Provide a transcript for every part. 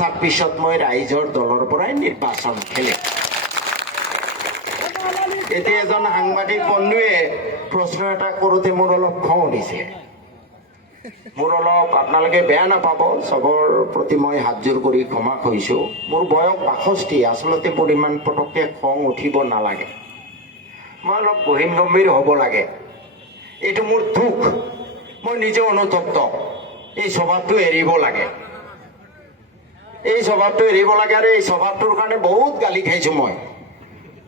26ত মই ৰাইজৰ দলৰ পৰাই নিৰ্বাচন খেলিম। এতিয়া এজন সাংবাদিক বন্ধুৱে প্ৰশ্ন এটা কৰোঁতে মোৰ অলপ খং উঠিছে। মোৰ অলপ আপোনালোকে বেয়া নাপাব, চবৰ প্ৰতি মই হাতযোৰ কৰি ক্ষমা কৰিছোঁ। মোৰ বয়স 62, আচলতে মোৰ ইমান পটককৈ খং উঠিব নালাগে, মই অলপ গহীন গম্ভীৰ হ'ব লাগে। এইটো মোৰ দুখ, মই নিজে অনুতপ্ত। এই স্বভাৱটো এৰিব লাগে, এই স্বভাৱটো এৰিব লাগে। আৰু এই স্বভাৱটোৰ কাৰণে বহুত গালি খাইছোঁ মই।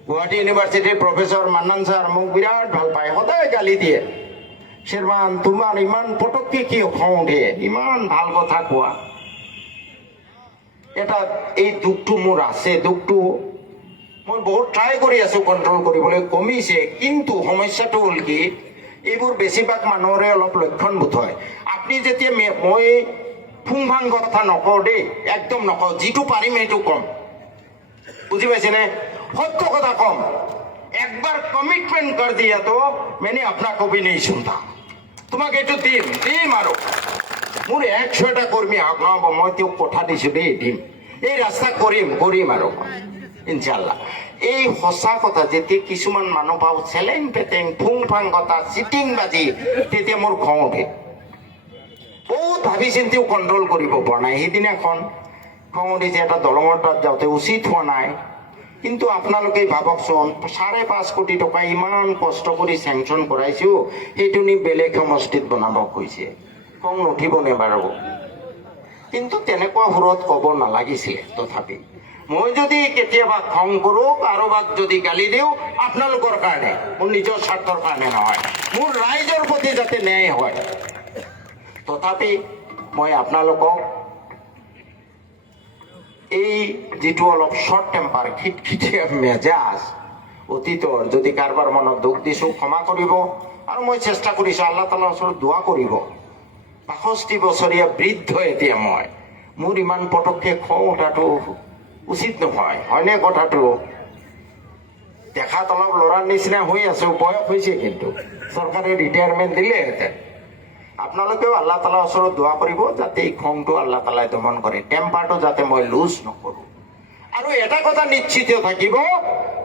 গুৱাহাটী ইউনিভাৰ্চিটিৰ প্ৰফেচৰ মান্নান ছাৰ মোক বিৰাট ভাল পায়, সদায় গালি দিয়ে। শ্বেৰমান, তোমাৰ ইমান পটককে কিয় খং উঠে, ইমান ভাল কথা কোৱা। এটা এই দুখটো মোৰ আছে, দুখটো মই বহুত ট্ৰাই কৰি আছোঁ কণ্ট্ৰল কৰিবলৈ, কমিছে। কিন্তু সমস্যাটো হ'ল কি, এইবোৰ বেছিভাগ মানুহৰে অলপ লক্ষণভূত হয়। আপুনি যেতিয়া মই ফুং-ফাং কথা নকওঁ দেই, একদম নকওঁ, যিটো পাৰিম সেইটো কম, বুজি পাইছেনে? সত্য কথা কম। একবাৰ কমিটমেণ্ট কৰ দিয়া তো মানে আপোনাক কবি নেই শুনতা, তোমাক এইটো দিম আৰু মোৰ 100টা কৰ্মী আহক নহ'ব, মই তেওঁক কথা দিছোঁ দেই, দিম। এই ৰাস্তা কৰিম আৰু ইনশাল্লাহ। এই সঁচা কথা যেতিয়া কিছুমান মানুহ পাওঁ চেলেং পেটেং ফুং-ফাং কথা চিটিং বাজি, তেতিয়া মোৰ খং উঠে। বহুত ভাবি চিন্তিও কণ্ট্ৰল কৰিব পৰা নাই। সেইদিনাখন খং উঠিছে, এটা দলঙৰ তাত যাওঁতে উচিত হোৱা নাই। কিন্তু আপোনালোকে ভাবকচোন, 5.5 কোটি টকা ইমান কষ্ট কৰি চেংচন কৰাইছোঁ, সেইটো নি বেলেগ সমষ্টিত বনাব কৈছে। খং নুঠিবনে বাৰু? কিন্তু তেনেকুৱা সুৰত ক'ব নালাগিছিলে। তথাপি মই যদি কেতিয়াবা খং কৰোঁ, কাৰোবাক যদি গালি দিওঁ, আপোনালোকৰ কাৰণে, মোৰ নিজৰ স্বাৰ্থৰ কাৰণে নহয়, মোৰ ৰাইজৰ প্ৰতি যাতে ন্যায় হয়। তথাপি মই আপোনালোকক এই যিটো অলপ শ্বৰ্ট টেম্পাৰ, খিটখিটীয়া মেজাজ অতীতৰ, যদি কাৰোবাৰ মনত দুখ দিছোঁ ক্ষমা কৰিব। আৰু মই চেষ্টা কৰিছোঁ আল্লাহ তালাৰ ওচৰত দোৱা কৰিব। 65 বছৰীয়া বৃদ্ধ এতিয়া মই, মোৰ ইমান পটককৈ খং উঠাটো উচিত নহয়, হয়নে কথাটো? দেখাত অলপ ল'ৰাৰ নিচিনা হৈ আছোঁ, বয়স হৈছে, কিন্তু চৰকাৰে ৰিটায়াৰমেণ্ট দিলেহেঁতেন। আপোনালোকেও আল্লাহ তালাৰ ওচৰত দোৱা কৰিব যাতে এই খংটো আল্লাহ তালাই দমন কৰে, টেম্পাৰটো যাতে মই লুজ নকৰোঁ। আৰু এটা কথা নিশ্চিত থাকিব,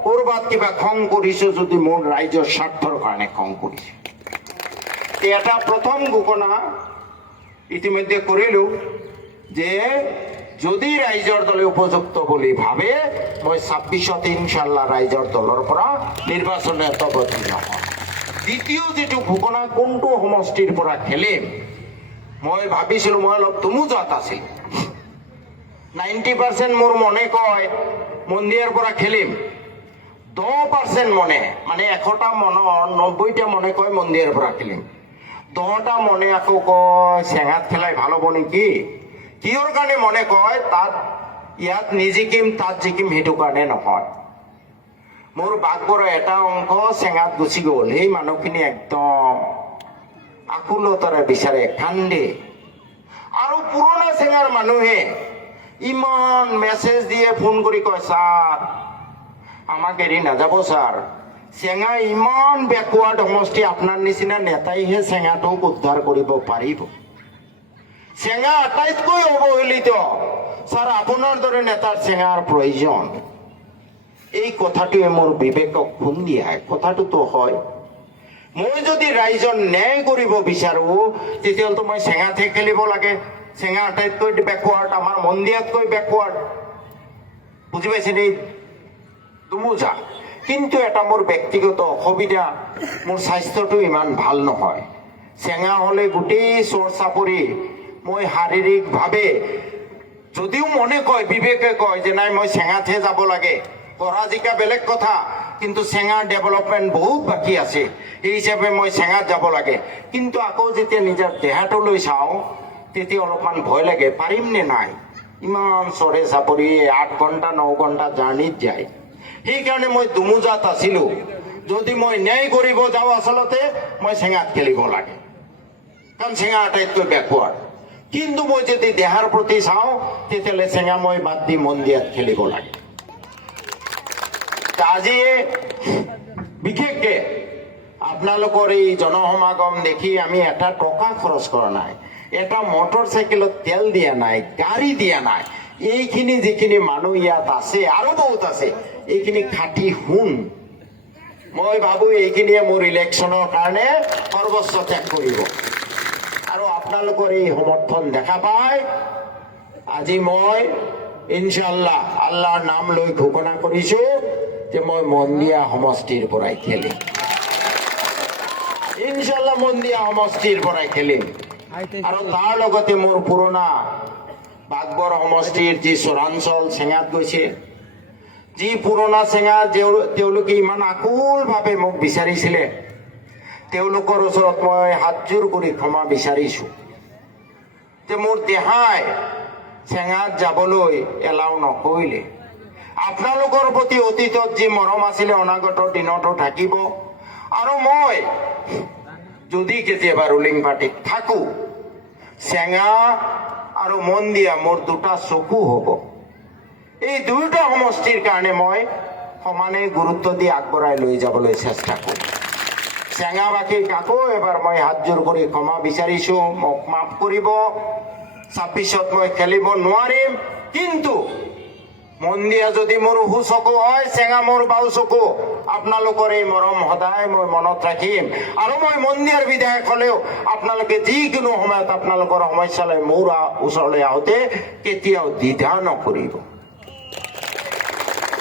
ক'ৰবাত কিবা খং কৰিছোঁ যদি মোৰ ৰাইজৰ স্বাৰ্থৰ কাৰণে খং কৰিছোঁ। এটা প্ৰথম ঘোষণা ইতিমধ্যে কৰিলোঁ যে যদি ৰাইজৰ দলে উপযুক্ত বুলি ভাবে, মই 26ত ইনশাল্লাহ ৰাইজৰ দলৰ পৰা নিৰ্বাচনত অৱতীৰ্ণ হ'ম। দ্বিতীয় যিটো ঘোষণা, কোনটো সমষ্টিৰ পৰা খেলিম, মই ভাবিছিলোঁ, মই অলপ দুমোজাত আছিলোঁ। 90% মোৰ মনে কয় মন্দিৰৰ পৰা খেলিম, 10% মনে, মানে 100টা মনৰ 90টা মনে কয় মন্দিৰৰ পৰা খেলিম, 10টা মনে আকৌ কয় চেঙাত খেলাই ভাল হ'ব নেকি। কিহৰ কাৰণে মনে কয়, তাত ইয়াত নিজিকিম তাত জিকিম, সেইটো কাৰণে নহয়। মোৰ বাঘবৰ এটা অংশ চেঙাত গুচি গ'ল, সেই মানুহখিনি একদম আকুলতাৰে বিচাৰে, কান্দে। আৰু পুৰণা চেঙাৰ মানুহে ইমান মেছেজ দিয়ে, ফোন কৰি কয়, ছাৰ আমাক এৰি নাযাব ছাৰ, চেঙা ইমান বেকৱাৰ্ড সমষ্টি, আপোনাৰ নিচিনা নেতাইহে চেঙাটোক উদ্ধাৰ কৰিব পাৰিব। চেঙা আটাইতকৈ অৱহেলিত, ছাৰ আপোনাৰ দৰে নেতাৰ চেঙাৰ প্ৰয়োজন। এই কথাটোৱে মোৰ বিবেকক খুন্দিয়ায়। কথাটোতো হয়, মই যদি ৰাইজৰ ন্যায় কৰিব বিচাৰোঁ, তেতিয়াহ'লেতো মই চেঙাতহে খেলিব লাগে। চেঙা আটাইতকৈ বেকৱাৰ্ড, আমাৰ মন্দিৰতকৈ বেকৱাৰ্ড, বুজি পাইছে নে? দুমোজা। কিন্তু এটা মোৰ ব্যক্তিগত অসুবিধা, মোৰ স্বাস্থ্যটো ইমান ভাল নহয়। চেঙা হ'লে গোটেই চৰ চাপৰি, মই শাৰীৰিকভাৱে, যদিও মনে কয়, বিবেকে কয় যে নাই মই চেঙাতহে যাব লাগে, পঢ়া জিকা বেলেগ কথা, কিন্তু চেঙাৰ ডেভেলপমেণ্ট বহুত বাকী আছে, সেই হিচাপে মই চেঙাত যাব লাগে। কিন্তু আকৌ যেতিয়া নিজৰ দেহাটোলৈ চাওঁ, তেতিয়া অলপমান ভয় লাগে, পাৰিম নে নাই। ইমান চৰে চাপৰি 8 ঘণ্টা 9 ঘণ্টা জাৰ্ণিত যায়। সেইকাৰণে মই দুমোজাত আছিলোঁ। যদি মই ন্যায় কৰিব যাওঁ, আচলতে মই চেঙাত খেলিব লাগে, কাৰণ চেঙা আটাইতকৈ বেকৱাৰ্ড। কিন্তু মই যদি দেহাৰ প্ৰতি চাওঁ, তেতিয়াহ'লে চেঙা মই বাদ দি মন্দিৰত খেলিব লাগে। আজি বিশেষকে আপোনালোকৰ এই জনসমাগম দেখি আমি এটা টকা খৰচ কৰা নাই, এটা মটৰ চাইকেলত তেল দিয়া নাই, গাড়ী দিয়া নাই, এইখিনি যিখিনি মানুহ ইয়াত আছে আৰু বহুত আছে, এইখিনি খাটি শুন। মই ভাবো এইখিনিয়ে মোৰ ইলেকশ্যনৰ কাৰণে সৰ্বস্ব ত্যাগ কৰিব। আৰু আপোনালোকৰ এই সমৰ্থন দেখা পাই আজি মই ইনশাল্লাহ আল্লাহৰ নাম লৈ ঘোষণা কৰিছো যে মই মন্দিয়া সমষ্টিৰ পৰাই খেলিম। ইনশাল্লাহ মন্দিয়া সমষ্টিৰ পৰাই খেলিম। আৰু তাৰ লগতে মোৰ পুৰণা বাগবৰ সমষ্টিৰ যি চৰাঞ্চল চেঙাত গৈছে, যি পুৰণা চেঙা তেওঁলোকে ইমান আকুলভাৱে মোক বিচাৰিছিলে, তেওঁলোকৰ ওচৰত মই হাতযোৰ কৰি ক্ষমা বিচাৰিছো যে মোৰ দেহাই চেঙাত যাবলৈ এলাও নকৰিলে। আপোনালোকৰ প্ৰতি অতীতত যি মৰম আছিলে অনাগত দিনতো থাকিব। আৰু মই যদি কেতিয়াবা ৰুলিং পাৰ্টিত থাকো, চেঙা আৰু মন্দিয়া মোৰ দুটা চকু হ'ব। এই দুয়োটা সমষ্টিৰ কাৰণে মই সমানে গুৰুত্ব দি আগবঢ়াই লৈ যাবলৈ চেষ্টা কৰিম। চেঙাবাসীক আকৌ এবাৰ মই হাতযোৰ কৰি ক্ষমা বিচাৰিছো, মোক মাফ কৰিব। 26ত মই খেলিব নোৱাৰিম, কিন্তু মন্দিয়া যদি মোৰ সু চকু হয়, চেঙা মোৰ বাও চকু। আপোনালোকৰ এই মৰম সদায় মই মনত ৰাখিম। আৰু মই মন্দিয়াৰ বিধায়ক হলেও আপোনালোকে যিকোনো সময়ত আপোনালোকৰ সমস্যা লৈ মোৰ ওচৰলৈ আহোঁতে কেতিয়াও দ্বিধা নকৰিব।